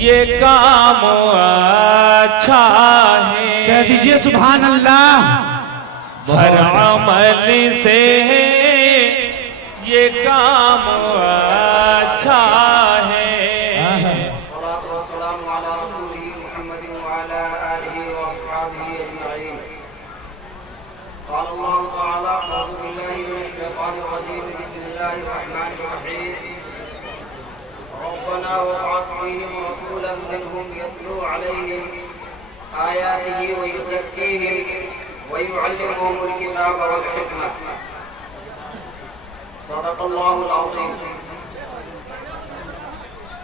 یہ کام اچھا ہے۔ کہہ دیجئے سبحان اللہ۔ ہر عمل سے یہ کام اچھا ہے۔ والسلام على رسوله محمد وعلى آله وأصحابه أجمعين۔ قال الله تعالى: أعوذ بالله من الشيطان الرجيم، بسم الله الرحمن الرحيم۔ ربنا وابعث فيهم رسولا منهم يتلو عليهم آياته ويزكيهم ويعلمهم الكتاب والحكمة۔ صدق الله العظيم۔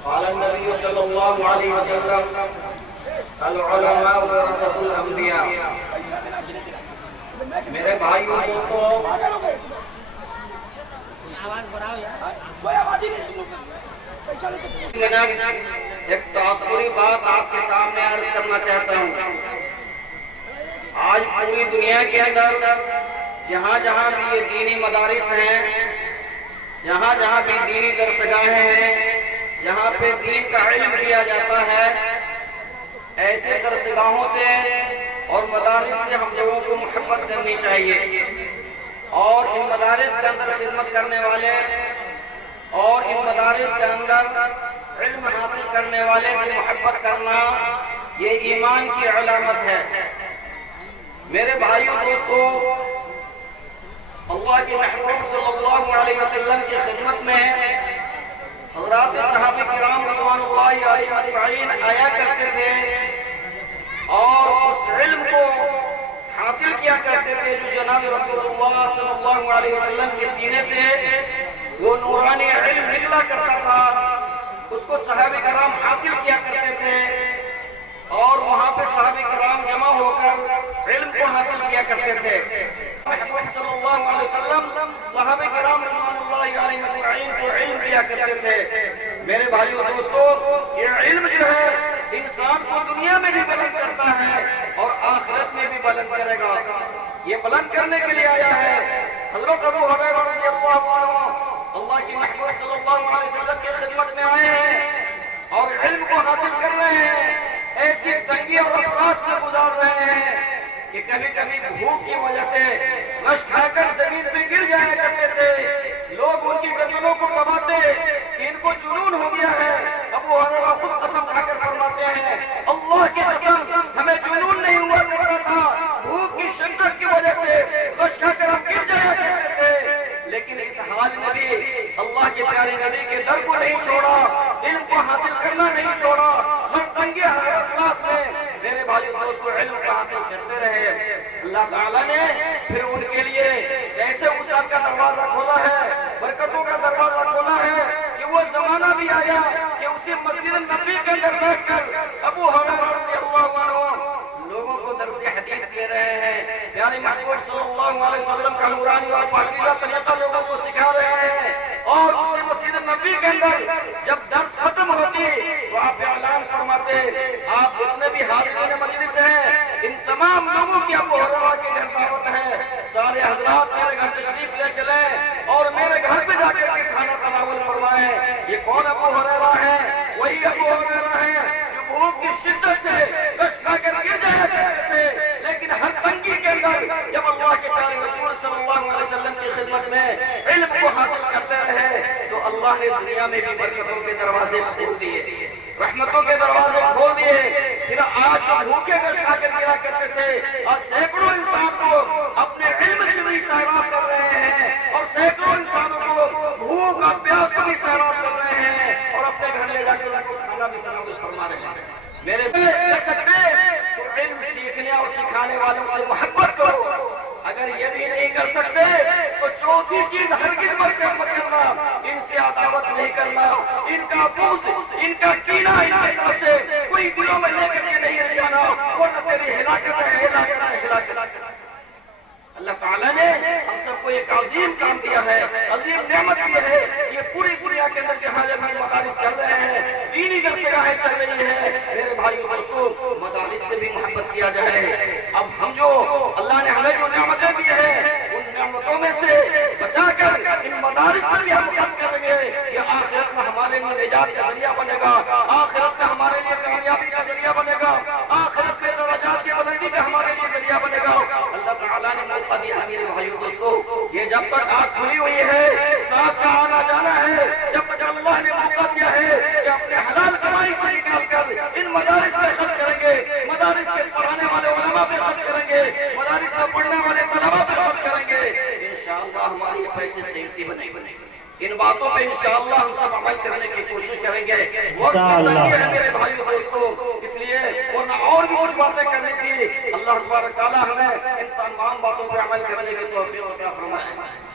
قال النبي صلى الله عليه وسلم: العلماء ورثة الأنبياء۔ میرے بھائیوں دوستو، ایک تاثری بات آپ کے سامنے عرض کرنا چاہتا ہوں۔ آج پوری دنیا کے اندر جہاں جہاں بھی یہ دینی مدارس ہیں، جہاں جہاں بھی دینی درسگاہیں ہیں، جہاں پہ دین کا علم دیا جاتا ہے، ایسے درسگاہوں سے اور مدارس سے ہم لوگوں کو محبت کرنی چاہیے، اور ان مدارس کے اندر خدمت کرنے والے اور ان مدارس کے اندر علم حاصل کرنے والے سے محبت کرنا یہ ایمان کی علامت ہے۔ میرے بھائیوں دوستو، اللہ کے محبوب صلی اللہ علیہ وسلم کی خدمت میں حضرات صحابہ کرام رضوان اللہ علیہ اجمعین آیا کرتے تھے اور اس علم کو حاصل کیا کرتے تھے جو جناب رسول اللہ صلی اللہ علیہ وسلم کے سینے سے وہ نورانی علم نکلا کرتا تھا، اس کو صحابہ کرام حاصل کیا کرتے تھے، اور وہاں پہ صحابہ کرام جمع ہو کر علم کو حاصل کیا کرتے تھے۔ محبوب صلی اللہ علیہ وسلم صحابہ کرام رضوان اللہ علیہ اجمعین کو علم دیا کرتے تھے۔ میرے بھائیو دوستو، یہ علم جو ہے انسان کو دنیا میں بھی بلند کرتا ہے اور آخرت میں بھی بلند کرے گا۔ یہ بلند کرنے کے لیے آیا ہے۔ حضرت ابو ہریرہ رضی اللہ عنہ اللہ کی محبوب صلی اللہ علیہ وسلم کی خدمت میں آئے ہیں اور علم کو حاصل کر رہے ہیں، ایسی تنگی اور افلاس میں گزار رہے ہیں کہ کبھی کبھی بھوک کی وجہ سے رش کھا کر زمین پہ گر جایا کرتے تھے، لوگ ان کی گردنوں کو دباتے کہ ان کو جنون ہو گیا ہے۔ ابو ہریرہ خود قسم کھا کر فرماتے ہیں، اللہ کی قسم ہمیں جنون نہیں ہوا کرتا تھا، بھوک کی شدت کی وجہ سے رش کھا کر ہم گر جایا کرتے تھے، لیکن اس حال میں بھی اللہ کے پیارے نبی کے در کو نہیں چھوڑا، علم کو حاصل کرنا نہیں چھوڑا، ہر تنگی ہر افلاس میں میرے بھائی دوستو علم کو حاصل کرتے رہے۔ اللہ تعالیٰ نے پھر ان کے لیے ایسے وسعت کا دروازہ کھولا ہے، برکتوں کا دروازہ کھولا ہے کہ وہ زمانہ بھی آیا کہ اسی مسجد نبی کے اندر بیٹھ کر ابو ہریرہ رضی اللہ عنہ لوگوں کو درس حدیث دے رہے ہیں، پیارے محبوب صلی اللہ علیہ وسلم کا نورانی اور پاکیزہ طریقہ لوگوں کو سکھا رہے ہیں، اور اسی مسجد نبی کے اندر جب درس ختم ہوتی تو آپ اعلان فرماتے، آپ جتنے بھی حاضرین مجلس ہیں ان تمام لوگوں کی ابو ہریرہ کے گھر دعوت ہے، سارے حضرات میرے گھر تشریف لے چلیں اور میرے گھر پہ جا کر کے کھانا تناول فرمائیں۔ یہ کون ابو ہریرہ ہے؟ وہی ابو ہریرہ ہے جو بھوک کی شدت سے رش کھا کر گر جایا کرتے تھے، لیکن ہر تنگی کے اندر جب اللہ کے پیارے رسول صلی اللہ علیہ وسلم کی خدمت میں علم کو حاصل کرتے رہے تو اللہ نے دنیا میں بھی برکتوں کے دروازے کھول دیے، رحمتوں کے دروازے کھول دیے۔ پھر آج جو بھوکے رش کھا کر گرا کرتے تھے، آج سینکڑوں انسان کو اپنے علم سے بھی سیراب کر رہے ہیں، اور سینکڑوں انسانوں کو بھوک اور پیاس کو بھی سیراب کر رہے ہیں، اور اپنے گھر لے جا کے ان کو کھانا بھی تناول فرما رہے ہیں۔ میرے کر سکتے تو علم سیکھنے اور سکھانے والوں سے محبت کرو، اگر یہ بھی نہیں کر سکتے تو چوتھی چیز ہرگز مت کرنا، ان سے عداوت نہیں کرنا، ان کا بغض، ان کا کینہ ان کی طرف سے کوئی دلوں میں لے کر کے نہیں جانا، وہ نہ تیری ہلاکت ہے، ہلاکت ہے۔ اللہ تعالیٰ نے ہم سب کو ایک عظیم کام دیا ہے، عظیم نعمت دی ہے۔ یہ پوری دنیا کے اندر جہاں جہاں مدارس چل رہے ہیں، دینی درسگاہیں چل رہی ہیں، میرے بھائیو دوستو مدارس سے بھی محبت کیا جائے۔ اب ہم جو اللہ نے ہمیں جو نعمتیں دی ہیں ان نعمتوں میں سے بچا کر ان مدارس پر بھی ہم خرچ کریں گے، یہ آخرت میں ہمارے لیے نجات کا ذریعہ بنے گا، آخرت میں ہمارے لیے ذریعہ بنے گا، آخرت میں درجات کی بلندی کا ہمارے لیے ذریعہ بنے گا۔ اللہ تعالیٰ نے موقع دیا ہے میرے بھائیو دوستو، یہ جب تک آنکھ کھلی ہوئی ہے، سانس کا آنا جانا ہے، جب تک اللہ نے موقع دیا ہے کہ اپنے حلال کمائی سے نکال کر ان مدارس پہ خرچ کریں گے، مدارس کے پڑھانے والے علماء پہ خرچ کریں گے، مدارس میں پڑھنے والے طلباء پہ خرچ کریں گے، انشاءاللہ ہماری یہ پیسے قیمتی بنے گے۔ ان باتوں پہ انشاءاللہ ہم سب عمل کرنے کی کوشش کریں گے۔ وقت تنگی ہے میرے بھائیو دوستو، اس لیے ورنہ اور بھی کچھ باتیں کرنی تھی۔ اللہ تبارک تعالیٰ ہمیں ان تمام باتوں پہ عمل کرنے کی توفیق عطا فرمائے۔